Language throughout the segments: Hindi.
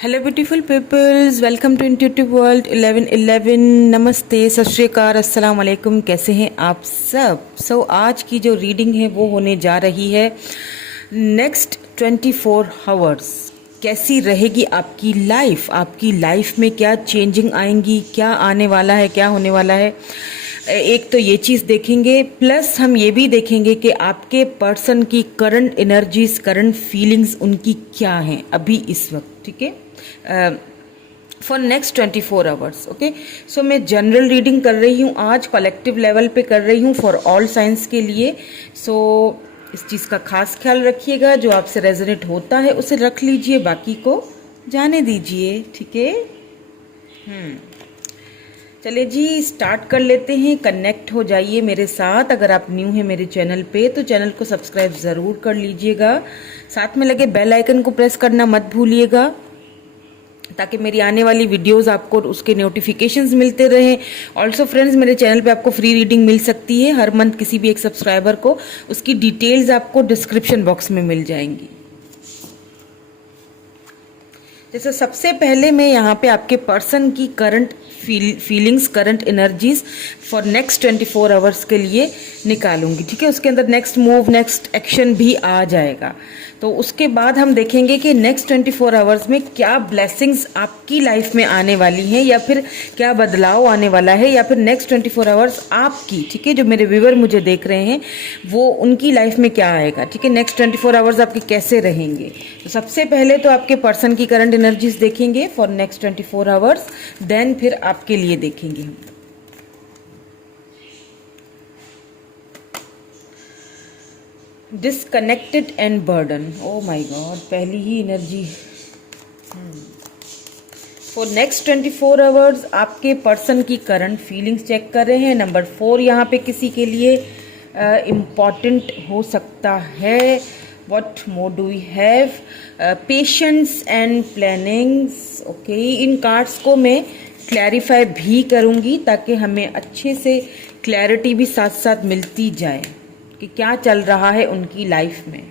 Hello beautiful peoples, welcome to intuitive world 1111। नमस्ते, सत श्री अकाल, अस्सलाम वालेकुम। कैसे हैं आप सब? आज की जो रीडिंग है वो होने जा रही है नेक्स्ट 24 आवर्स। कैसी रहेगी आपकी लाइफ में क्या चेंजिंग आएंगी, क्या आने वाला है, क्या होने वाला है। एक तो ये चीज़ देखेंगे, प्लस हम ये भी देखेंगे कि आपके पर्सन की करंट एनर्जीज, करंट फीलिंग्स उनकी क्या हैं अभी इस वक्त। ठीक है, फॉर नेक्स्ट 24 आवर्स। ओके, सो मैं जनरल रीडिंग कर रही हूँ आज, कलेक्टिव लेवल पे कर रही हूँ फॉर ऑल साइंस के लिए। सो इस चीज़ का खास ख्याल रखिएगा, जो आपसे रेजोनेट होता है उसे रख लीजिए, बाकी को जाने दीजिए। ठीक है, चलिए जी, स्टार्ट कर लेते हैं। कनेक्ट हो जाइए मेरे साथ। अगर आप न्यू हैं मेरे चैनल पे तो चैनल को सब्सक्राइब ज़रूर कर लीजिएगा, साथ में लगे बेल आइकन को प्रेस करना मत भूलिएगा, ताकि मेरी आने वाली वीडियोस आपको उसके नोटिफिकेशंस मिलते रहें। ऑल्सो फ्रेंड्स, मेरे चैनल पे आपको फ्री रीडिंग मिल सकती है हर मंथ किसी भी एक सब्सक्राइबर को। उसकी डिटेल्स आपको डिस्क्रिप्शन बॉक्स में मिल जाएंगी। जैसे सबसे पहले मैं यहाँ पे आपके पर्सन की current feelings, current energies for next 24 hours के लिए निकालूंगी। ठीक है, उसके अंदर नेक्स्ट मूव, नेक्स्ट एक्शन भी आ जाएगा। तो उसके बाद हम देखेंगे कि नेक्स्ट 24 आवर्स में क्या ब्लेसिंग्स आपकी लाइफ में आने वाली हैं, या फिर क्या बदलाव आने वाला है, या फिर नेक्स्ट 24 आवर्स आपकी, ठीक है, जो मेरे व्यूअर मुझे देख रहे हैं वो उनकी लाइफ में क्या आएगा। ठीक है, नेक्स्ट 24 आवर्स आपके कैसे रहेंगे। तो सबसे पहले तो आपके पर्सन की करंट एनर्जीज देखेंगे फॉर नेक्स्ट 24 आवर्स, देन फिर आपके लिए देखेंगे हम। Disconnected and burden, oh my God, पहली ही एनर्जी। फॉर नेक्स्ट 24 आवर्स आपके पर्सन की करंट फीलिंग्स चेक कर रहे हैं। नंबर 4 यहाँ पे किसी के लिए इम्पॉर्टेंट हो सकता है। What more do we have? Patience and plannings. Okay, इन कार्ड्स को मैं क्लैरिफाई भी करूँगी ताकि हमें अच्छे से क्लैरिटी भी साथ साथ मिलती जाए कि क्या चल रहा है उनकी लाइफ में।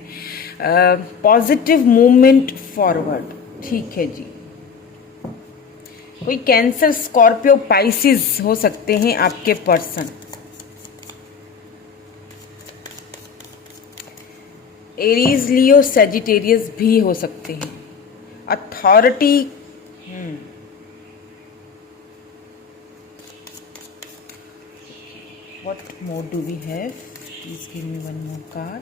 Positive movement forward. ठीक है जी, कोई कैंसर, स्कॉर्पियो, पाइसिस हो सकते हैं आपके पर्सन। एरीज, लियो, सेजिटेरियस भी हो सकते हैं। Authority, what more do we have? Please give me one more card.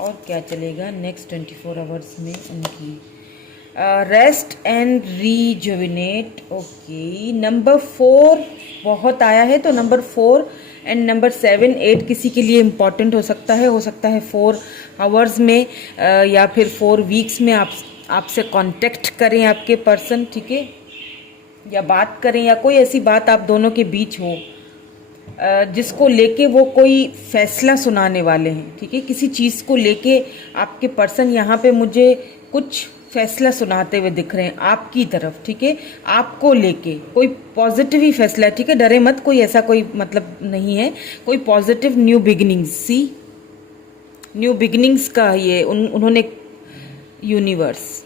और क्या चलेगा नेक्स्ट 24 आवर्स में उनकी? Rest and rejuvenate. Okay, number 4 बहुत आया है, तो नंबर 4 एंड नंबर 7, 8 किसी के लिए इम्पॉर्टेंट हो सकता है 4 आवर्स में या फिर 4 वीक्स में आपसे कांटेक्ट करें आपके पर्सन। ठीक है, या बात करें, या कोई ऐसी बात आप दोनों के बीच हो जिसको लेके वो कोई फैसला सुनाने वाले हैं। ठीक है, किसी चीज़ को लेके आपके पर्सन यहाँ पे मुझे कुछ फैसला सुनाते हुए दिख रहे हैं आपकी तरफ। ठीक है, आपको लेके कोई पॉजिटिव ही फैसला है। ठीक है, डरे मत, कोई ऐसा कोई मतलब नहीं है, कोई पॉजिटिव न्यू बिगिनिंग्स, सी न्यू बिगिनिंग्स का ये उन्होंने यूनिवर्स।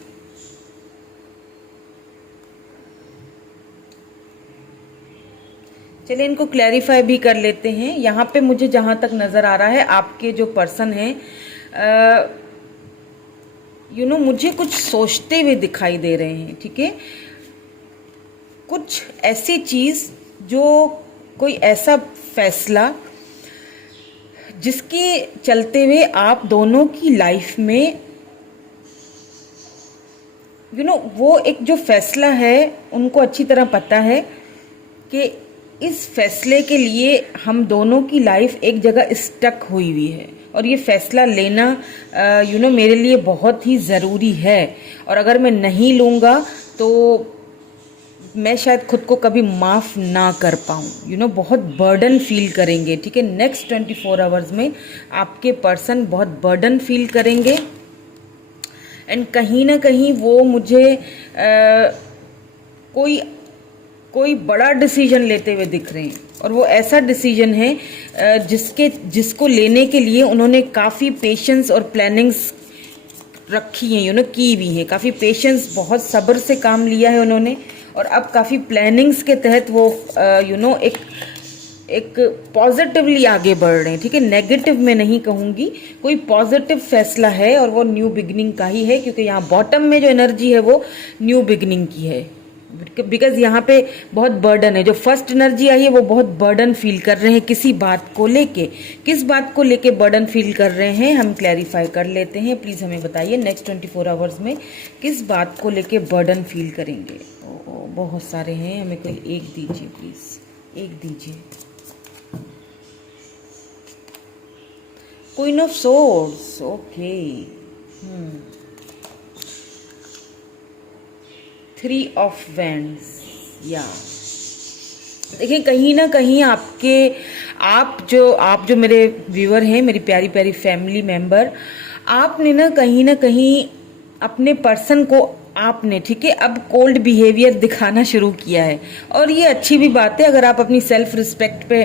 चलिए इनको क्लैरिफाई भी कर लेते हैं। यहाँ पे मुझे जहाँ तक नज़र आ रहा है आपके जो पर्सन हैं मुझे कुछ सोचते हुए दिखाई दे रहे हैं। ठीक है, कुछ ऐसी चीज़, जो कोई ऐसा फैसला जिसके चलते हुए आप दोनों की लाइफ में वो एक जो फैसला है उनको अच्छी तरह पता है कि इस फैसले के लिए हम दोनों की लाइफ एक जगह स्टक हुई है, और ये फैसला लेना मेरे लिए बहुत ही ज़रूरी है, और अगर मैं नहीं लूँगा तो मैं शायद खुद को कभी माफ़ ना कर पाऊँ। बहुत बर्डन फील करेंगे। ठीक है, नेक्स्ट 24 आवर्स में आपके पर्सन बहुत बर्डन फील करेंगे, एंड कहीं ना कहीं वो मुझे कोई बड़ा डिसीजन लेते हुए दिख रहे हैं, और वो ऐसा डिसीजन है जिसको लेने के लिए उन्होंने काफ़ी पेशेंस और प्लानिंग्स रखी हैं, की भी हैं। काफ़ी पेशेंस, बहुत सब्र से काम लिया है उन्होंने, और अब काफ़ी प्लानिंग्स के तहत वो एक पॉजिटिवली आगे बढ़ रहे हैं। ठीक है, नेगेटिव में नहीं कहूँगी, कोई पॉजिटिव फैसला है और वो न्यू बिगनिंग का ही है, क्योंकि यहाँ बॉटम में जो एनर्जी है वो न्यू बिगनिंग की है। बिकॉज यहाँ पे बहुत बर्डन है। जो फर्स्ट एनर्जी आई है वो बहुत बर्डन फील कर रहे हैं किसी बात को लेके। किस बात को लेके बर्डन फील कर रहे हैं हम क्लैरिफाई कर लेते हैं। प्लीज़ हमें बताइए नेक्स्ट 24 आवर्स में किस बात को लेके बर्डन फील करेंगे। बहुत सारे हैं, हमें कोई एक दीजिए प्लीज़, एक दीजिए। Queen of swords, okay. 3 of wands, या देखिए कहीं ना कहीं आप जो मेरे व्यूअर हैं, मेरी प्यारी प्यारी फैमिली मेंबर, आपने ना कहीं अपने पर्सन को आपने, ठीक है, अब कोल्ड बिहेवियर दिखाना शुरू किया है। और ये अच्छी भी बात है, अगर आप अपनी सेल्फ रिस्पेक्ट पे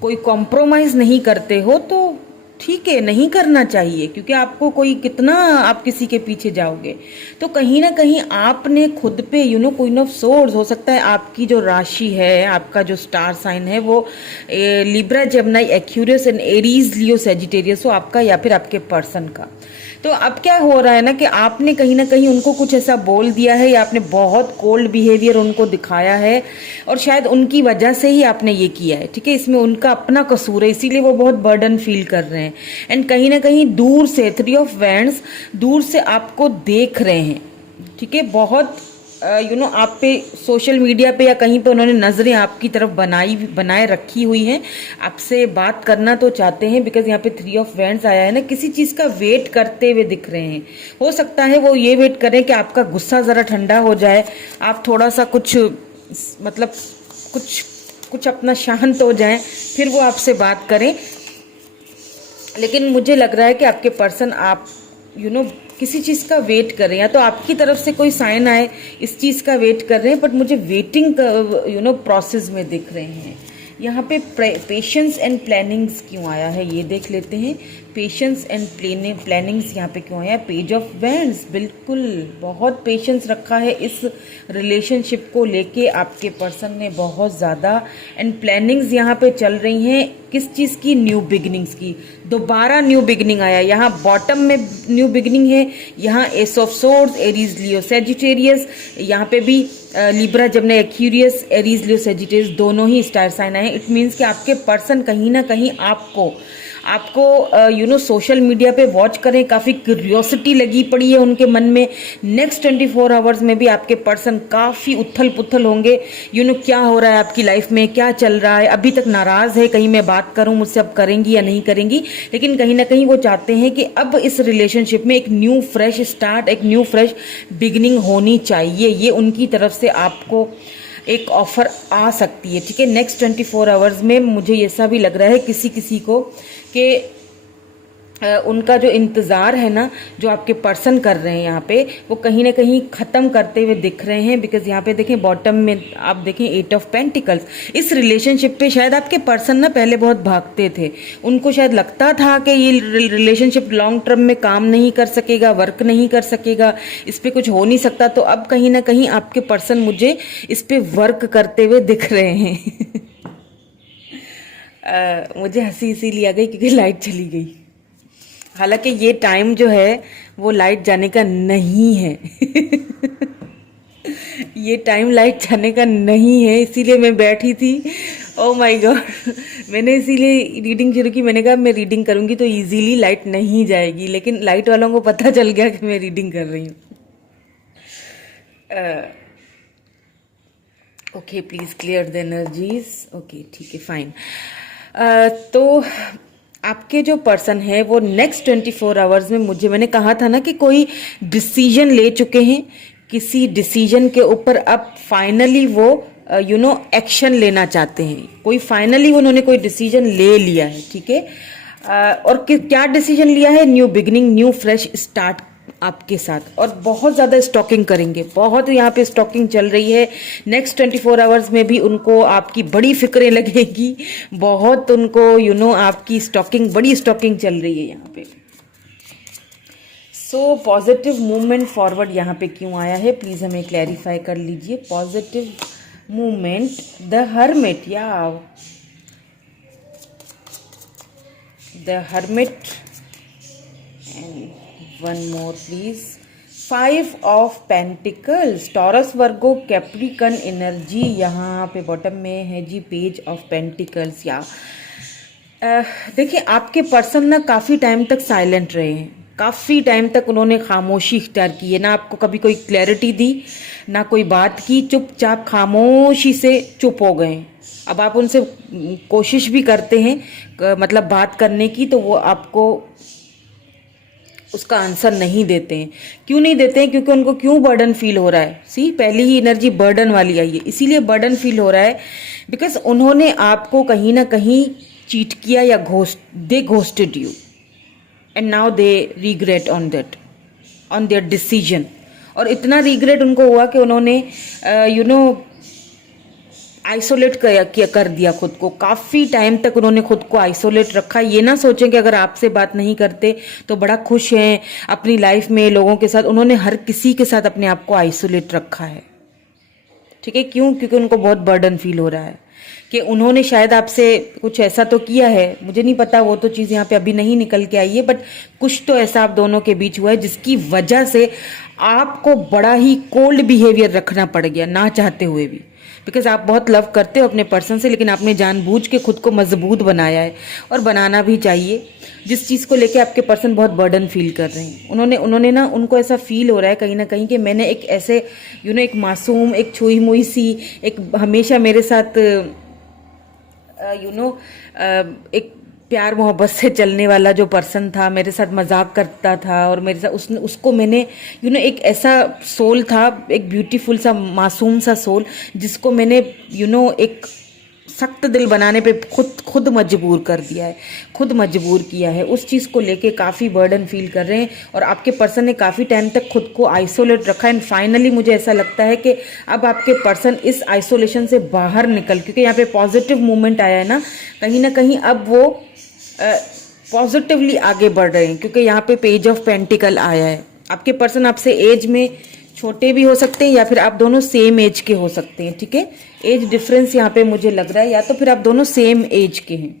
कोई कॉम्प्रोमाइज़ नहीं करते हो तो ठीक है, नहीं करना चाहिए, क्योंकि आपको कोई कितना आप किसी के पीछे जाओगे। तो कहीं ना कहीं आपने खुद पे क्वीन ऑफ सोर्ड्स, हो सकता है आपकी जो राशि है, आपका जो स्टार साइन है वो Libra, Gemini, Aquarius and Aries, Leo, Sagittarius हो आपका, या फिर आपके पर्सन का। तो अब क्या हो रहा है ना कि आपने कहीं ना कहीं उनको कुछ ऐसा बोल दिया है, या आपने बहुत कोल्ड बिहेवियर उनको दिखाया है, और शायद उनकी वजह से ही आपने ये किया है। ठीक है, इसमें उनका अपना कसूर है, इसीलिए वो बहुत बर्डन फील कर रहे हैं। एंड कहीं ना कहीं दूर से 3 ऑफ वैंड्स, दूर से आपको देख रहे हैं। ठीक है, बहुत आप पे सोशल मीडिया पे या कहीं पे उन्होंने नज़रें आपकी तरफ बनाए रखी हुई हैं, आपसे बात करना तो चाहते हैं। बिकॉज यहाँ पे 3 ऑफ वैंड्स आया है ना, किसी चीज़ का वेट करते हुए दिख रहे हैं। हो सकता है वो ये वेट करें कि आपका गुस्सा ज़रा ठंडा हो जाए, आप थोड़ा सा कुछ अपना शांत हो जाए, फिर वो आपसे बात करें। लेकिन मुझे लग रहा है कि आपके पर्सन आप किसी चीज़ का वेट कर रहे हैं, या तो आपकी तरफ से कोई साइन आए इस चीज़ का वेट कर रहे हैं, बट मुझे वेटिंग प्रोसेस में दिख रहे हैं। यहाँ पे पेशेंस एंड प्लानिंग्स क्यों आया है ये देख लेते हैं। पेशेंस एंड प्लानिंग्स यहाँ पे क्यों आया? पेज ऑफ वैंड्स, बिल्कुल बहुत पेशेंस रखा है इस रिलेशनशिप को लेके आपके पर्सन ने, बहुत ज़्यादा। एंड प्लानिंग्स यहाँ पे चल रही हैं किस चीज़ की? न्यू बिगिनिंग्स की। दोबारा न्यू बिगिनिंग आया, यहाँ बॉटम में न्यू बिगिनिंग है, यहाँ S of swords, Aries, Leo, Sagittarius, यहाँ पे भी लिब्रा, जेमिनी, एक्यूरियस, एरीज, लियो, सेजिटेरियस दोनों ही स्टार साइन आए हैं। इट मीन्स कि आपके पर्सन कहीं ना कहीं आपको सोशल मीडिया पे वॉच करें, काफ़ी क्यूरियोसिटी लगी पड़ी है उनके मन में। नेक्स्ट 24 आवर्स में भी आपके पर्सन काफ़ी उथल पुथल होंगे। क्या हो रहा है आपकी लाइफ में, क्या चल रहा है। अभी तक नाराज़ है, कहीं मैं बात करूं मुझसे अब करेंगी या नहीं करेंगी, लेकिन कहीं ना कहीं वो चाहते हैं कि अब इस रिलेशनशिप में एक न्यू फ्रेश स्टार्ट, एक न्यू फ्रेश बिगिनिंग होनी चाहिए। ये उनकी तरफ से आपको एक ऑफर आ सकती है। ठीक है, नेक्स्ट 24 आवर्स में मुझे ऐसा भी लग रहा है किसी को कि उनका जो इंतज़ार है ना, जो आपके पर्सन कर रहे हैं यहाँ पे, वो कहीं ना कहीं ख़त्म करते हुए दिख रहे हैं। बिकॉज यहाँ पे देखें बॉटम में आप देखें 8 ऑफ पेंटिकल्स। इस रिलेशनशिप पे शायद आपके पर्सन ना पहले बहुत भागते थे, उनको शायद लगता था कि ये रिलेशनशिप लॉन्ग टर्म में काम नहीं कर सकेगा, वर्क नहीं कर सकेगा, इस पर कुछ हो नहीं सकता। तो अब कहीं ना कहीं आपके पर्सन मुझे इस पर वर्क करते हुए दिख रहे हैं। मुझे हंसी इसीलिए आ गई क्योंकि लाइट चली गई। हालांकि ये टाइम जो है वो लाइट जाने का नहीं है। ये टाइम लाइट जाने का नहीं है, इसीलिए मैं बैठी थी। ओह माय गॉड, मैंने इसीलिए रीडिंग शुरू की। मैंने कहा मैं रीडिंग करूंगी तो इजीली लाइट नहीं जाएगी, लेकिन लाइट वालों को पता चल गया कि मैं रीडिंग कर रही हूँ। Okay, please clear the energies. Okay, ठीक है, फाइन। तो आपके जो पर्सन है वो नेक्स्ट 24 आवर्स में, मैंने कहा था ना कि कोई डिसीजन ले चुके हैं, किसी डिसीजन के ऊपर अब फाइनली वो एक्शन लेना चाहते हैं। फाइनली उन्होंने कोई डिसीजन ले लिया है। ठीक है, और क्या डिसीजन लिया है? New beginning, new fresh start आपके साथ। और बहुत ज़्यादा स्टॉकिंग करेंगे, बहुत यहाँ पे स्टॉकिंग चल रही है। नेक्स्ट 24 आवर्स में भी उनको आपकी बड़ी फिक्रें लगेगी, बहुत उनको आपकी स्टॉकिंग, बड़ी स्टॉकिंग चल रही है यहाँ पे। सो पॉजिटिव मूवमेंट फॉरवर्ड यहाँ पे क्यों आया है, प्लीज़ हमें क्लैरिफाई कर लीजिए। पॉजिटिव मूवमेंट, द हर्मिट, या the hermit, and one more please, 5 of pentacles, Taurus Virgo Capricorn energy यहाँ पे बॉटम में है जी, पेज ऑफ पेंटिकल्स। या देखिए आपके पर्सन ना काफ़ी टाइम तक साइलेंट रहे हैं, काफ़ी टाइम तक उन्होंने खामोशी इख्तियार की है, ना आपको कभी कोई क्लैरिटी दी, ना कोई बात की, चुपचाप खामोशी से चुप हो गए। अब आप उनसे कोशिश भी करते हैं मतलब बात करने की, तो वो आपको उसका आंसर नहीं देते हैं। क्यों नहीं देते हैं? क्योंकि उनको क्यों बर्डन फील हो रहा है। सी, पहली ही एनर्जी बर्डन वाली आई है, इसीलिए बर्डन फील हो रहा है, बिकॉज उन्होंने आपको कहीं ना कहीं चीट किया या they ghosted you and now they regret on that, on their decision. और इतना रिग्रेट उनको हुआ कि उन्होंने आइसोलेट कर दिया खुद को। काफ़ी टाइम तक उन्होंने खुद को आइसोलेट रखा। ये ना सोचें कि अगर आपसे बात नहीं करते तो बड़ा खुश हैं अपनी लाइफ में लोगों के साथ। उन्होंने हर किसी के साथ अपने आप को आइसोलेट रखा है, ठीक है। क्यों? क्योंकि उनको बहुत बर्डन फील हो रहा है कि उन्होंने शायद आपसे कुछ ऐसा तो किया है, मुझे नहीं पता, वो तो चीज़ यहाँ पे अभी नहीं निकल के आई है, बट कुछ तो ऐसा आप दोनों के बीच हुआ है जिसकी वजह से आपको बड़ा ही कोल्ड बिहेवियर रखना पड़ गया, ना चाहते हुए भी। बिकॉज आप बहुत लव करते हो अपने पर्सन से, लेकिन आपने जानबूझ के खुद को मजबूत बनाया है, और बनाना भी चाहिए। जिस चीज़ को लेके आपके पर्सन बहुत बर्डन फील कर रहे हैं, उन्होंने ना, उनको ऐसा फील हो रहा है कहीं ना कहीं कि मैंने एक ऐसे एक मासूम, एक छुई मुई सी, एक हमेशा मेरे साथ एक प्यार मोहब्बत से चलने वाला जो पर्सन था, मेरे साथ मजाक करता था, और मेरे साथ उसको मैंने एक ऐसा सोल था, एक ब्यूटीफुल सा मासूम सा सोल, जिसको मैंने एक सख्त दिल बनाने पे खुद मजबूर कर दिया है, खुद मजबूर किया है। उस चीज़ को लेके काफ़ी बर्डन फील कर रहे हैं, और आपके पर्सन ने काफ़ी टाइम तक खुद को आइसोलेट रखा है। एंड फाइनली मुझे ऐसा लगता है कि अब आपके पर्सन इस आइसोलेशन से बाहर निकल, क्योंकि यहाँ पे पॉजिटिव मूवमेंट आया है ना कहीं अब वो पॉजिटिवली आगे बढ़ रहे हैं, क्योंकि यहाँ पे पेज ऑफ पेंटिकल आया है। आपके पर्सन आपसे एज में छोटे भी हो सकते हैं, या फिर आप दोनों सेम एज के हो सकते हैं, ठीक है। एज डिफरेंस यहाँ पे मुझे लग रहा है, या तो फिर आप दोनों सेम एज के हैं।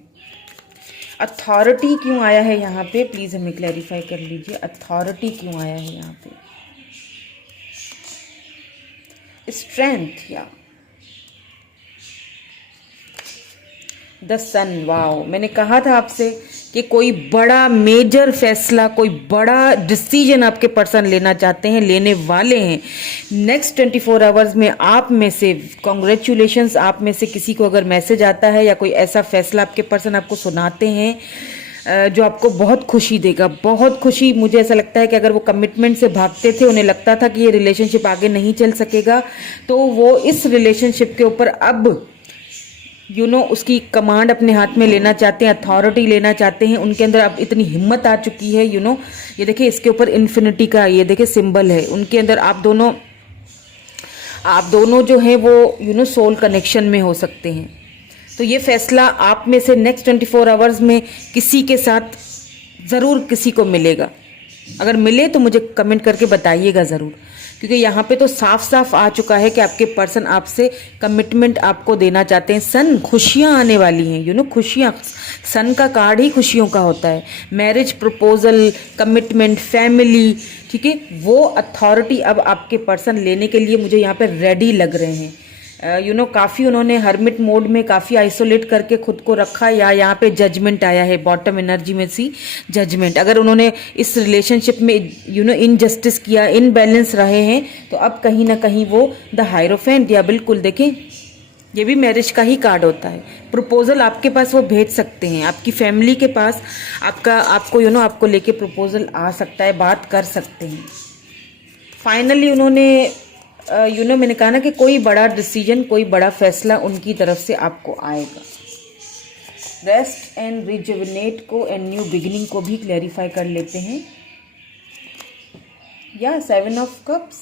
अथॉरिटी क्यों आया है यहाँ पे, प्लीज हमें क्लैरिफाई कर लीजिए। अथॉरिटी क्यों आया है यहाँ पे? स्ट्रेंथ, या द सन। वाओ, मैंने कहा था आपसे कि कोई बड़ा मेजर फैसला, कोई बड़ा डिसीजन आपके पर्सन लेना चाहते हैं, लेने वाले हैं नेक्स्ट 24 आवर्स में। आप में से कॉन्ग्रेचुलेशंस, आप में से किसी को अगर मैसेज आता है या कोई ऐसा फैसला आपके पर्सन आपको सुनाते हैं जो आपको बहुत खुशी देगा, बहुत खुशी। मुझे ऐसा लगता है कि अगर वो कमिटमेंट से भागते थे, उन्हें लगता था कि ये रिलेशनशिप आगे नहीं चल सकेगा, तो वो इस रिलेशनशिप के ऊपर अब उसकी कमांड अपने हाथ में लेना चाहते हैं, अथॉरिटी लेना चाहते हैं। उनके अंदर अब इतनी हिम्मत आ चुकी है। ये देखिए, इसके ऊपर इन्फिनिटी का ये देखिए सिंबल है। उनके अंदर आप दोनों जो हैं वो सोल कनेक्शन में हो सकते हैं। तो ये फैसला आप में से नेक्स्ट 24 आवर्स में किसी के साथ ज़रूर किसी को मिलेगा। अगर मिले तो मुझे कमेंट करके बताइएगा ज़रूर, क्योंकि यहाँ पे तो साफ साफ आ चुका है कि आपके पर्सन आपसे कमिटमेंट आपको देना चाहते हैं। सन, खुशियाँ आने वाली हैं, खुशियाँ। सन का कार्ड ही खुशियों का होता है। मैरिज प्रपोजल, कमिटमेंट, फैमिली, ठीक है। वो अथॉरिटी अब आपके पर्सन लेने के लिए मुझे यहाँ पे रेडी लग रहे हैं। काफ़ी उन्होंने हर्मिट मोड में काफ़ी आइसोलेट करके खुद को रखा, या यहाँ पे जजमेंट आया है बॉटम एनर्जी में सी जजमेंट। अगर उन्होंने इस रिलेशनशिप में इनजस्टिस किया, इनबैलेंस रहे हैं, तो अब कहीं ना कहीं वो द हायरोफेंट, या बिल्कुल देखें ये भी मैरिज का ही कार्ड होता है। प्रपोजल आपके पास वो भेज सकते हैं, आपकी फैमिली के पास आपको लेके प्रपोजल आ सकता है, बात कर सकते हैं। फाइनली उन्होंने मैंने कहा ना कि कोई बड़ा डिसीजन, कोई बड़ा फैसला उनकी तरफ से आपको आएगा। रेस्ट एंड रिजुविनेट को एंड न्यू बिगिनिंग को भी क्लैरिफाई कर लेते हैं। या 7 ऑफ कप्स,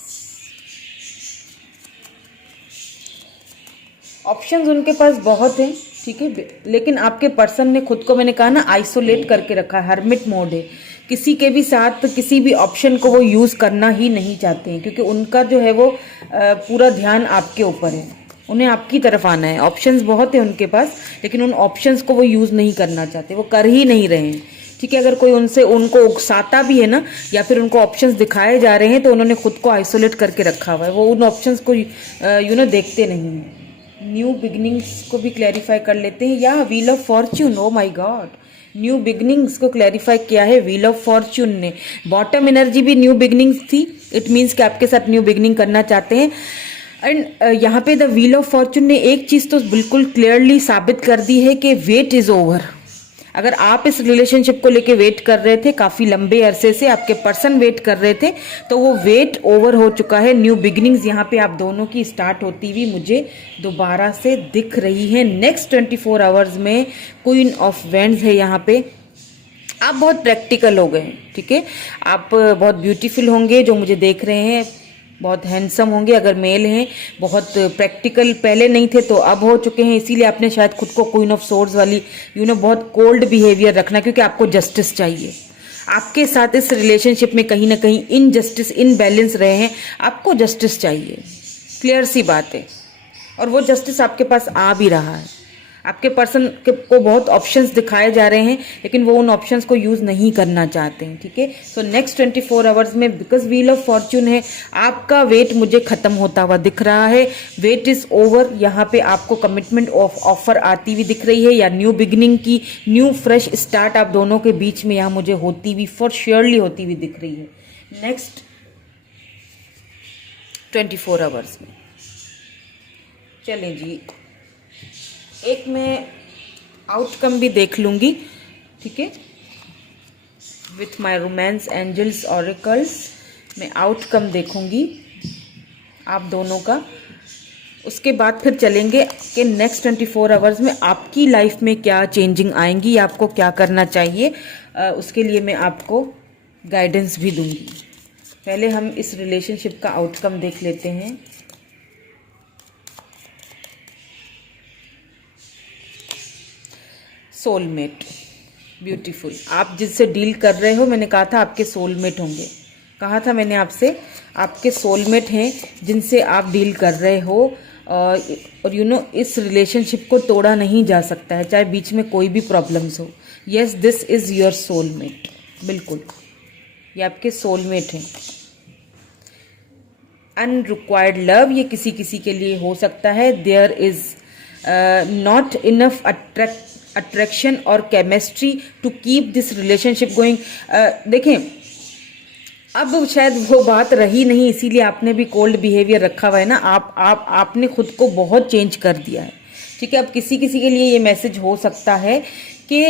ऑप्शंस उनके पास बहुत हैं, ठीक है, लेकिन आपके पर्सन ने खुद को, मैंने कहा ना, आइसोलेट करके रखा है, हर्मिट मोड है। किसी के भी साथ किसी भी ऑप्शन को वो यूज़ करना ही नहीं चाहते हैं, क्योंकि उनका जो है वो पूरा ध्यान आपके ऊपर है, उन्हें आपकी तरफ आना है। ऑप्शंस बहुत है उनके पास, लेकिन उन ऑप्शंस को वो यूज़ नहीं करना चाहते, वो कर ही नहीं रहे हैं। ठीक है, अगर कोई उनको उकसाता भी है ना, या फिर उनको ऑप्शंस दिखाए जा रहे हैं, तो उन्होंने खुद को आइसोलेट करके रखा हुआ है, वो उन ऑप्शंस को देखते नहीं हैं। न्यू बिगनिंग्स को भी क्लैरिफाई कर लेते हैं, या wheel of Fortune, oh my God, new beginnings को क्लैरिफाई किया है व्हील ऑफ फॉर्च्यून ने। बॉटम एनर्जी भी न्यू बिगनिंग्स थी, इट मीन्स कि आपके साथ न्यू बिगनिंग करना चाहते हैं। एंड यहाँ पे द व्हील ऑफ फॉर्च्यून ने एक चीज़ तो बिल्कुल क्लियरली साबित कर दी है कि वेट इज़ ओवर। अगर आप इस रिलेशनशिप को लेके वेट कर रहे थे, काफ़ी लंबे अरसे से आपके पर्सन वेट कर रहे थे, तो वो वेट ओवर हो चुका है। न्यू बिगिनिंग्स यहाँ पे आप दोनों की स्टार्ट होती हुई मुझे दोबारा से दिख रही है। नेक्स्ट 24 आवर्स में क्वीन ऑफ वेंड्स है यहाँ पे। आप बहुत प्रैक्टिकल हो गए, ठीक है, आप बहुत ब्यूटीफुल होंगे जो मुझे देख रहे हैं, बहुत हैंडसम होंगे अगर मेल हैं, बहुत प्रैक्टिकल पहले नहीं थे तो अब हो चुके हैं, इसीलिए आपने शायद खुद को क्वीन ऑफ सोर्ड्स वाली बहुत कोल्ड बिहेवियर रखना, क्योंकि आपको जस्टिस चाहिए। आपके साथ इस रिलेशनशिप में कहीं ना कहीं इनजस्टिस, इनबैलेंस रहे हैं, आपको जस्टिस चाहिए, क्लियर सी बात है, और वो जस्टिस आपके पास आ भी रहा है। आपके पर्सन को बहुत ऑप्शंस दिखाए जा रहे हैं, लेकिन वो उन ऑप्शंस को यूज़ नहीं करना चाहते हैं, ठीक है। सो नेक्स्ट 24 आवर्स में, बिकॉज व्हील ऑफ फॉर्च्यून है, आपका वेट मुझे ख़त्म होता हुआ दिख रहा है, वेट इज़ ओवर। यहाँ पे आपको कमिटमेंट ऑफर आती हुई दिख रही है, या न्यू बिगिनिंग की न्यू फ्रेश स्टार्ट आप दोनों के बीच में यहाँ मुझे होती हुई, फॉर श्योरली होती हुई दिख रही है नेक्स्ट 24 आवर्स में। चलें जी, एक मैं आउटकम भी देख लूँगी, ठीक है, with my romance angels oracles मैं आउटकम देखूँगी आप दोनों का। उसके बाद फिर चलेंगे कि नेक्स्ट 24 आवर्स में आपकी लाइफ में क्या चेंजिंग आएंगी, आपको क्या करना चाहिए, उसके लिए मैं आपको गाइडेंस भी दूँगी। पहले हम इस रिलेशनशिप का आउटकम देख लेते हैं। सोलमेट, ब्यूटीफुल, आप जिससे डील कर रहे हो, मैंने कहा था आपके सोलमेट होंगे, कहा था मैंने आपसे, आपके सोलमेट हैं जिनसे आप डील कर रहे हो। और इस रिलेशनशिप को तोड़ा नहीं जा सकता है, चाहे बीच में कोई भी प्रॉब्लम्स हो। Yes, this is your soulmate, बिल्कुल, ये आपके सोलमेट हैं। अनरिक्वायर्ड लव, ये किसी किसी के लिए हो सकता है। There is not enough attraction और chemistry to keep this relationship going. देखें, अब शायद वो बात रही नहीं, इसीलिए आपने भी कोल्ड बिहेवियर रखा हुआ है ना, आपने खुद को बहुत चेंज कर दिया है, ठीक है। अब किसी किसी के लिए ये मैसेज हो सकता है कि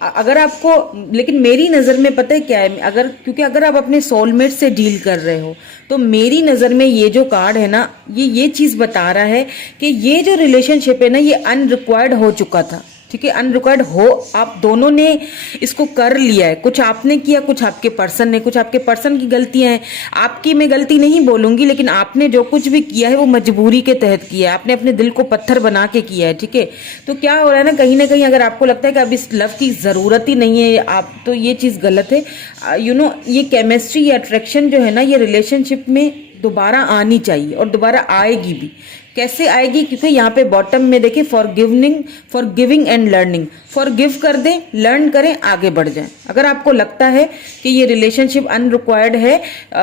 अगर आपको, लेकिन मेरी नज़र में पता है क्या है, क्योंकि अगर आप अपने सोलमेट से डील कर रहे हो, तो मेरी नज़र में ये जो कार्ड है ना, ये चीज़ बता रहा है कि ये जो रिलेशनशिप है ना, ये अनरिक्वायर्ड हो चुका था, ठीक है। अनरिक्वायर्ड हो, आप दोनों ने इसको कर लिया है, कुछ आपने किया, कुछ आपके पर्सन ने, कुछ आपके पर्सन की गलतियां हैं, आपकी मैं गलती नहीं बोलूंगी, लेकिन आपने जो कुछ भी किया है वो मजबूरी के तहत किया है, आपने अपने दिल को पत्थर बना के किया है, ठीक है। तो क्या हो रहा है ना कहीं अगर आपको लगता है कि अब इस लव की ज़रूरत ही नहीं है, आप, तो ये चीज़ गलत है। ये केमिस्ट्री, ये अट्रैक्शन जो है ना, ये रिलेशनशिप में दोबारा आनी चाहिए, और दोबारा आएगी भी। कैसे आएगी? क्योंकि यहाँ पे बॉटम में देखिए, for giving and learning, for give कर दें, लर्न करें, आगे बढ़ जाएं। अगर आपको लगता है कि ये रिलेशनशिप अनरिक्वायर्ड है,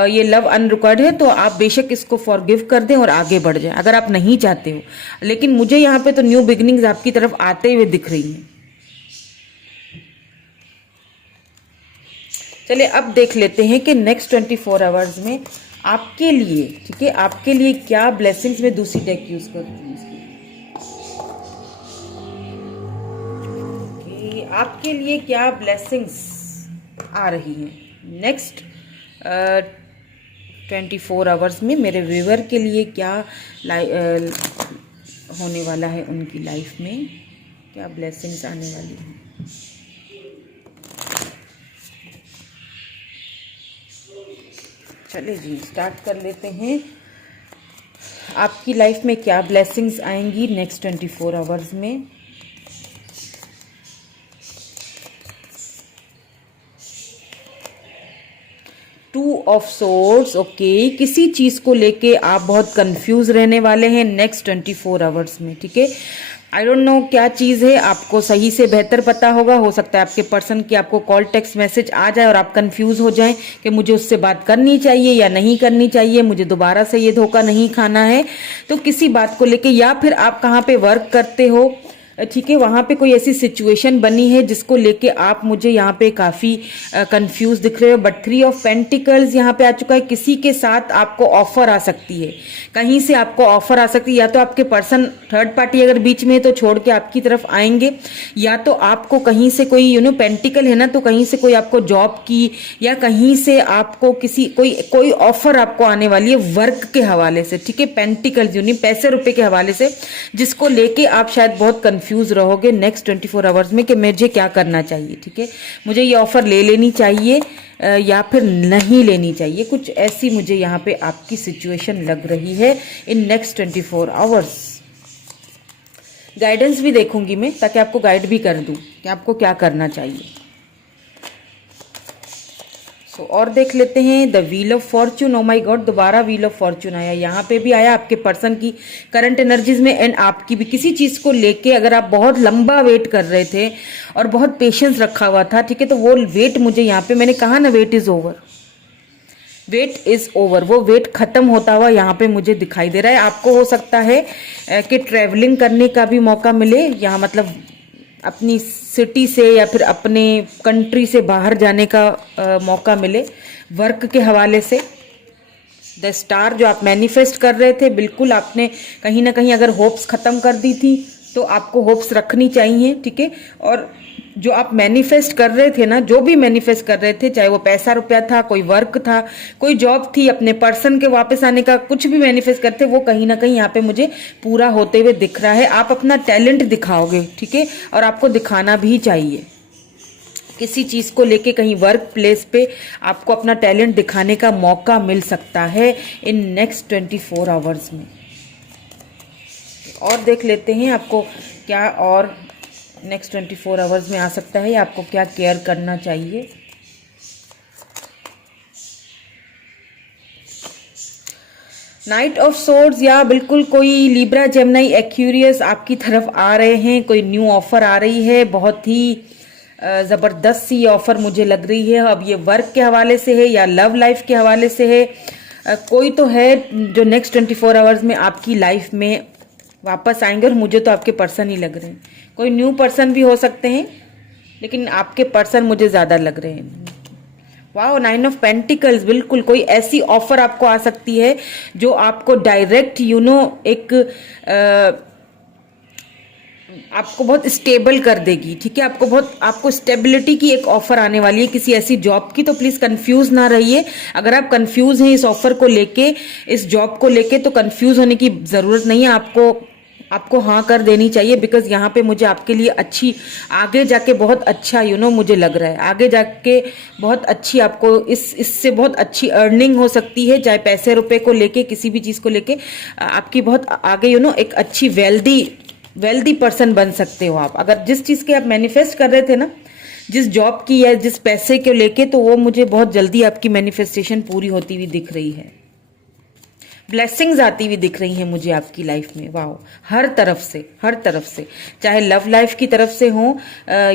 ये लव अनरिक्वायर्ड है, तो आप बेशक इसको फॉर गिव कर दें और आगे बढ़ जाएं, अगर आप नहीं चाहते हो। लेकिन मुझे यहाँ पे तो न्यू बिगिनिंग्स आपकी तरफ आते हुए दिख रही हैं। चलिए अब देख लेते हैं कि नेक्स्ट 24 आवर्स में आपके लिए, ठीक है, आपके लिए क्या ब्लेसिंग्स। में दूसरी डेक यूज करती हूँ इसकी। आपके लिए क्या ब्लेसिंग्स आ रही हैं नेक्स्ट 24 आवर्स में, मेरे व्यूअर के लिए क्या होने वाला है, उनकी लाइफ में क्या ब्लेसिंग्स आने वाली हैं। चलिए जी, स्टार्ट कर लेते हैं। आपकी लाइफ में क्या ब्लेसिंग्स आएंगी नेक्स्ट 24 आवर्स में। टू ऑफ सोर्ड्स, ओके, किसी चीज को लेके आप बहुत कंफ्यूज रहने वाले हैं नेक्स्ट 24 आवर्स में, ठीक है। आई डोंट नो क्या चीज़ है, आपको सही से बेहतर पता होगा। हो सकता है आपके पर्सन की आपको कॉल टेक्स्ट मैसेज आ जाए और आप कंफ्यूज हो जाएं कि मुझे उससे बात करनी चाहिए या नहीं करनी चाहिए, मुझे दोबारा से ये धोखा नहीं खाना है। तो किसी बात को लेके, या फिर आप कहाँ पे वर्क करते हो, ठीक है, वहां पे कोई ऐसी सिचुएशन बनी है जिसको लेके आप मुझे यहाँ पे काफी कंफ्यूज दिख रहे हो। बट 3 ऑफ पेंटिकल्स यहाँ पे आ चुका है। किसी के साथ आपको ऑफर आ सकती है, कहीं से आपको ऑफर आ सकती है, या तो आपके पर्सन थर्ड पार्टी अगर बीच में है तो छोड़ के आपकी तरफ आएंगे, या तो आपको कहीं से कोई पेंटिकल है ना, तो कहीं से कोई आपको जॉब की या कहीं से आपको कोई ऑफर आपको आने वाली है वर्क के हवाले से, ठीक है। पेंटिकल्स पैसे रुपए के हवाले से, जिसको लेके आप शायद बहुत कंफ्यूज रहोगे नेक्स्ट 24 आवर्स में कि मुझे क्या करना चाहिए, ठीक है। मुझे ये ऑफर ले लेनी चाहिए या फिर नहीं लेनी चाहिए, कुछ ऐसी मुझे यहाँ पे आपकी सिचुएशन लग रही है इन नेक्स्ट 24 आवर्स। गाइडेंस भी देखूंगी मैं, ताकि आपको गाइड भी कर दूं कि आपको क्या करना चाहिए। और देख लेते हैं the wheel of Fortune. Oh my God, दोबारा व्हील ऑफ फॉर्च्यून आया। यहाँ पे भी आया आपके पर्सन की करंट एनर्जीज में एंड आपकी भी। किसी चीज को लेके अगर आप बहुत लंबा वेट कर रहे थे और बहुत पेशेंस रखा हुआ था, ठीक है, तो वो वेट मुझे यहाँ पे, मैंने कहा ना wait is over, wait is over, वो वेट खत्म होता हुआ यहाँ पे मुझे दिखाई दे रहा है। आपको हो सकता है कि ट्रेवलिंग करने का भी मौका मिले, यहाँ मतलब अपनी सिटी से या फिर अपने कंट्री से बाहर जाने का मौका मिले वर्क के हवाले से। द स्टार जो आप मैनिफेस्ट कर रहे थे, बिल्कुल आपने कहीं ना कहीं अगर होप्स खत्म कर दी थी तो आपको होप्स रखनी चाहिए, ठीक है। और जो आप मैनिफेस्ट कर रहे थे ना, जो भी मैनिफेस्ट कर रहे थे, चाहे वो पैसा रुपया था, कोई वर्क था, कोई जॉब थी, अपने पर्सन के वापस आने का, कुछ भी मैनिफेस्ट करते, वो कहीं ना कहीं यहाँ पे मुझे पूरा होते हुए दिख रहा है। आप अपना टैलेंट दिखाओगे, ठीक है, और आपको दिखाना भी चाहिए। किसी चीज को लेके कहीं वर्क प्लेस पे आपको अपना टैलेंट दिखाने का मौका मिल सकता है इन नेक्स्ट 24 आवर्स में। और देख लेते हैं आपको क्या और नेक्स्ट 24 आवर्स में आ सकता है, या आपको क्या केयर करना चाहिए। नाइट ऑफ सोर्ड्स, या बिल्कुल कोई लिब्रा, जेमिनी, एक्वेरियस आपकी तरफ आ रहे हैं, कोई न्यू ऑफर आ रही है, बहुत ही ज़बरदस्त सी ऑफर मुझे लग रही है। अब ये वर्क के हवाले से है या लव लाइफ के हवाले से है, कोई तो है जो नेक्स्ट 24 आवर्स में आपकी लाइफ में वापस आएंगे, और मुझे तो आपके पर्सन ही लग रहे हैं। कोई न्यू पर्सन भी हो सकते हैं, लेकिन आपके पर्सन मुझे ज़्यादा लग रहे हैं। वाओ, 9 ऑफ पेंटिकल्स, बिल्कुल कोई ऐसी ऑफर आपको आ सकती है जो आपको डायरेक्ट एक आपको बहुत स्टेबल कर देगी, ठीक है। आपको स्टेबिलिटी की एक ऑफर आने वाली है, किसी ऐसी जॉब की। तो प्लीज कंफ्यूज ना रहिए। अगर आप कंफ्यूज हैं इस ऑफर को लेके, इस जॉब को लेके, तो कंफ्यूज होने की जरूरत नहीं है। आपको हाँ कर देनी चाहिए, बिकॉज यहाँ पे मुझे आपके लिए अच्छी, आगे जाके बहुत अच्छा मुझे लग रहा है, आगे जाके बहुत अच्छी आपको इससे बहुत अच्छी अर्निंग हो सकती है, चाहे पैसे रुपए को लेके, किसी भी चीज को लेके आपकी बहुत आगे एक अच्छी वेल्दी पर्सन बन सकते हो आप। अगर जिस चीज के आप मैनिफेस्ट कर रहे थे ना, जिस जॉब की या जिस पैसे को लेके, तो वो मुझे बहुत जल्दी आपकी मैनिफेस्टेशन पूरी होती हुई दिख रही है। ब्लेसिंग्स आती हुई दिख रही हैं मुझे आपकी लाइफ में। वाओ, हर तरफ से, चाहे लव लाइफ की तरफ से हो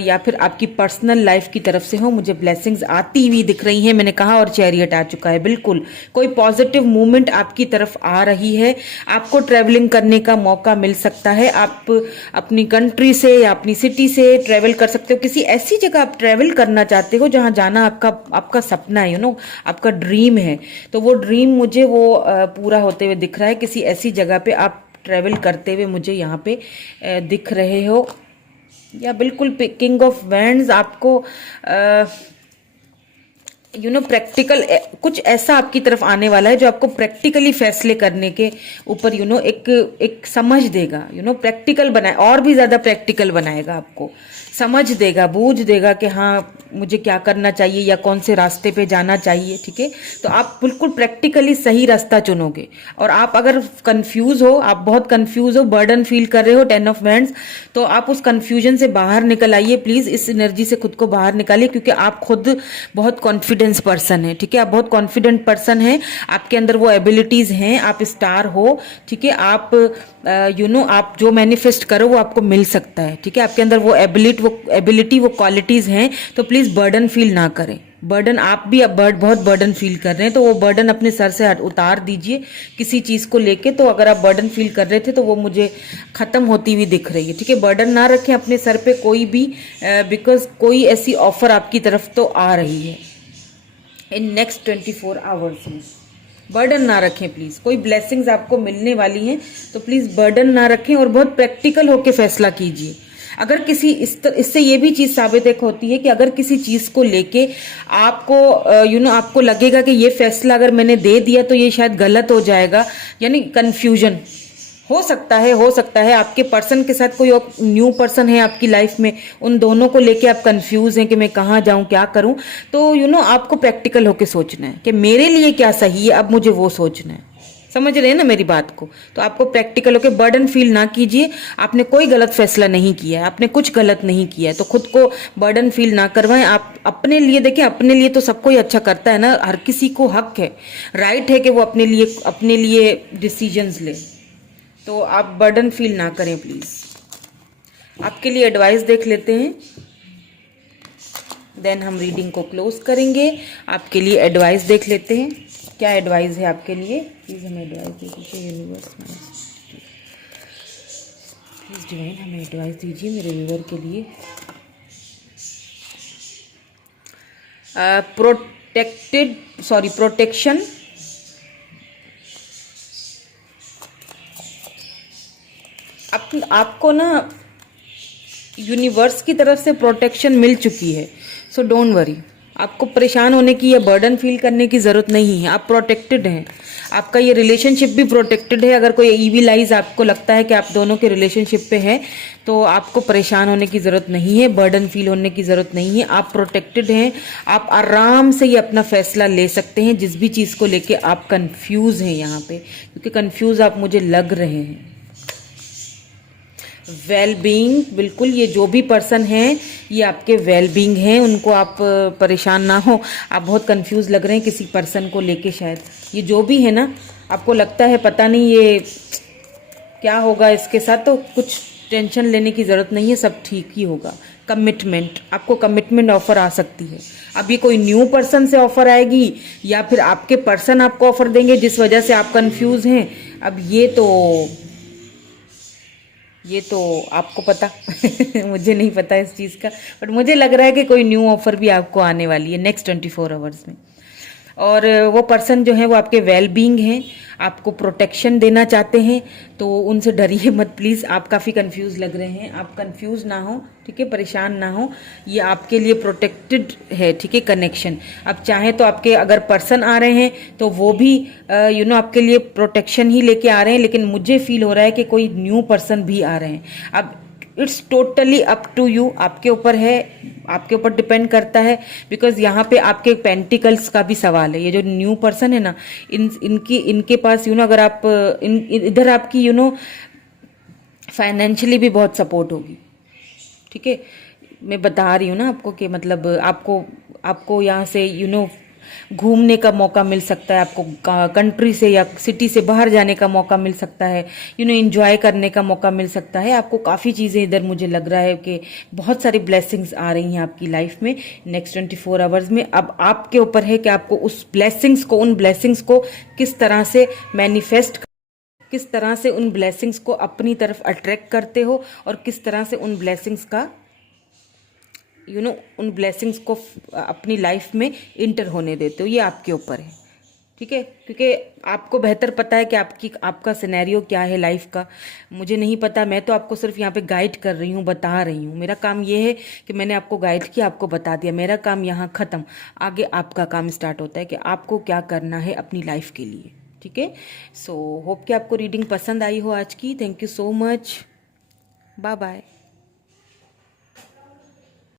या फिर आपकी पर्सनल लाइफ की तरफ से हो, मुझे ब्लेसिंग्स आती हुई दिख रही हैं। मैंने कहा, और चैरियट आ चुका है। बिल्कुल कोई पॉजिटिव मूवमेंट आपकी तरफ आ रही है। आपको ट्रैवलिंग करने का मौका मिल सकता है। आप अपनी कंट्री से या अपनी सिटी से ट्रैवल कर सकते हो। किसी ऐसी जगह आप ट्रैवल करना चाहते हो जहां जाना आपका सपना है, आपका ड्रीम है। तो वो ड्रीम मुझे पूरा होते हुए दिख रहा है। किसी ऐसी जगह पे आप ट्रेवल करते हुए मुझे यहाँ पे दिख रहे हो। या बिल्कुल किंग ऑफ वैंड्स आपको प्रैक्टिकल कुछ ऐसा आपकी तरफ आने वाला है जो आपको प्रैक्टिकली फैसले करने के ऊपर एक समझ देगा, प्रैक्टिकल बनाए, और भी ज्यादा प्रैक्टिकल बनाएगा आपको, समझ देगा, बूझ देगा कि हाँ मुझे क्या करना चाहिए या कौन से रास्ते पे जाना चाहिए, ठीक है। तो आप बिल्कुल प्रैक्टिकली सही रास्ता चुनोगे। और आप अगर कंफ्यूज हो, आप बहुत कंफ्यूज हो, बर्डन फील कर रहे हो, 10 ऑफ वैंड्स, तो आप उस कंफ्यूजन से बाहर निकल आइए प्लीज। इस एनर्जी से खुद को बाहर निकालिए, क्योंकि आप खुद बहुत कॉन्फिडेंट कॉन्फिडेंस पर्सन है, ठीक है। आप बहुत कॉन्फिडेंट पर्सन है, आपके अंदर वो एबिलिटीज हैं, आप स्टार हो, ठीक है। आप आप जो मैनिफेस्ट करो वो आपको मिल सकता है, ठीक है। आपके अंदर वो एबिलिटी वो क्वालिटीज हैं, तो प्लीज बर्डन फील ना करें। बर्डन आप भी अब बहुत बर्डन फील कर रहे हैं, तो वो बर्डन अपने सर से उतार दीजिए किसी चीज को लेके। तो अगर आप बर्डन फील कर रहे थे तो वो मुझे खत्म होती हुई दिख रही है, ठीक है। बर्डन ना रखें अपने सर पे कोई भी, बिकॉज कोई ऐसी ऑफर आपकी तरफ तो आ रही है इन नेक्स्ट 24 आवर्स में। बर्डन ना रखें प्लीज, कोई ब्लेसिंग्स आपको मिलने वाली हैं, तो प्लीज बर्डन ना रखें और बहुत प्रैक्टिकल होके फैसला कीजिए। अगर किसी इससे ये भी चीज साबित एक होती है कि अगर किसी चीज को लेके आपको आपको लगेगा कि ये फैसला अगर मैंने दे दिया तो ये शायद गलत हो जाएगा, यानी कंफ्यूजन हो सकता है आपके पर्सन के साथ कोई और न्यू पर्सन है आपकी लाइफ में, उन दोनों को लेके आप कंफ्यूज हैं कि मैं कहाँ जाऊं, क्या करूं। तो आपको प्रैक्टिकल होके सोचना है कि मेरे लिए क्या सही है, अब मुझे वो सोचना है। समझ रहे हैं ना मेरी बात को? तो आपको प्रैक्टिकल होके बर्डन फील ना कीजिए। आपने कोई गलत फैसला नहीं किया है, आपने कुछ गलत नहीं किया है, तो खुद को बर्डन फील ना करवाएं। आप अपने लिए देखिए, अपने लिए तो सब कोई अच्छा करता है ना, हर किसी को हक है, राइट है कि वो अपने लिए डिसीजंस ले। तो आप बर्डन फील ना करें प्लीज। आपके लिए एडवाइस देख लेते हैं, देन हम रीडिंग को क्लोज करेंगे। आपके लिए एडवाइस देख लेते हैं, क्या एडवाइस है आपके लिए। प्लीज हमें एडवाइस दे दीजिए यूनिवर्स, प्लीज डिवाइन हमें एडवाइस दीजिए मेरे व्यूअर के लिए। प्रोटेक्शन, आपको ना यूनिवर्स की तरफ से प्रोटेक्शन मिल चुकी है, सो डोंट वरी। आपको परेशान होने की या बर्डन फील करने की ज़रूरत नहीं है, आप प्रोटेक्टेड हैं। आपका ये रिलेशनशिप भी प्रोटेक्टेड है। अगर कोई ईविल आइज आपको लगता है कि आप दोनों के रिलेशनशिप पे है, तो आपको परेशान होने की ज़रूरत नहीं है, बर्डन फील होने की ज़रूरत नहीं है। आप प्रोटेक्टेड हैं, आप आराम से ये अपना फैसला ले सकते हैं जिस भी चीज़ को लेके आप कंफ्यूज हैं यहाँ पे, क्योंकि कंफ्यूज आप मुझे लग रहे हैं। वेल बीइंग, बिल्कुल, ये जो भी पर्सन हैं ये आपके वेल बीइंग हैं, उनको आप परेशान ना हो। आप बहुत कंफ्यूज लग रहे हैं किसी पर्सन को लेके, शायद ये जो भी है ना, आपको लगता है पता नहीं ये क्या होगा इसके साथ, तो कुछ टेंशन लेने की ज़रूरत नहीं है, सब ठीक ही होगा। कमिटमेंट, आपको कमिटमेंट ऑफर आ सकती है। अब ये कोई न्यू पर्सन से ऑफर आएगी या फिर आपके पर्सन आपको ऑफर देंगे जिस वजह से आप कंफ्यूज हैं, अब ये तो आपको पता मुझे नहीं पता इस चीज़ का, बट मुझे लग रहा है कि कोई न्यू ऑफर भी आपको आने वाली है नेक्स्ट 24 आवर्स में। और वो पर्सन जो है वो आपके वेल बीइंग हैं, आपको प्रोटेक्शन देना चाहते हैं, तो उनसे डरिए मत प्लीज़। आप काफ़ी कंफ्यूज लग रहे हैं, आप कंफ्यूज ना हो, ठीक है, परेशान ना हो, ये आपके लिए प्रोटेक्टेड है, ठीक है, कनेक्शन। अब चाहे तो आपके अगर पर्सन आ रहे हैं तो वो भी आपके लिए प्रोटेक्शन ही लेके आ रहे हैं, लेकिन मुझे फील हो रहा है कि कोई न्यू पर्सन भी आ रहे हैं। अब it's totally up to you, आपके ऊपर है, आपके ऊपर डिपेंड करता है, बिकॉज यहाँ पे आपके पेंटिकल्स का भी सवाल है। ये जो न्यू पर्सन है ना, इनके पास अगर आप इधर आपकी फाइनेंशियली भी बहुत सपोर्ट होगी, ठीक है। मैं बता रही हूँ ना आपको कि मतलब आपको यहाँ से घूमने का मौका मिल सकता है, आपको कंट्री से या सिटी से बाहर जाने का मौका मिल सकता है, एंजॉय करने का मौका मिल सकता है। आपको काफ़ी चीज़ें इधर मुझे लग रहा है कि बहुत सारी ब्लेसिंग्स आ रही हैं आपकी लाइफ में नेक्स्ट 24 आवर्स में। अब आपके ऊपर है कि आपको उन ब्लेसिंग्स को किस तरह से मैनिफेस्ट, किस तरह से उन ब्लेसिंग्स को अपनी तरफ अट्रैक्ट करते हो और किस तरह से उन ब्लेसिंग्स का उन ब्लेसिंग्स को अपनी लाइफ में इंटर होने देते हो। ये आपके ऊपर है, ठीक है, क्योंकि आपको बेहतर पता है कि आपका सिनेरियो क्या है लाइफ का। मुझे नहीं पता, मैं तो आपको सिर्फ यहाँ पे गाइड कर रही हूँ, बता रही हूँ। मेरा काम ये है कि मैंने आपको गाइड किया, आपको बता दिया, मेरा काम यहाँ ख़त्म। आगे आपका काम स्टार्ट होता है कि आपको क्या करना है अपनी लाइफ के लिए, ठीक है। सो होप कि आपको रीडिंग पसंद आई हो आज की। Thank you so much, bye bye.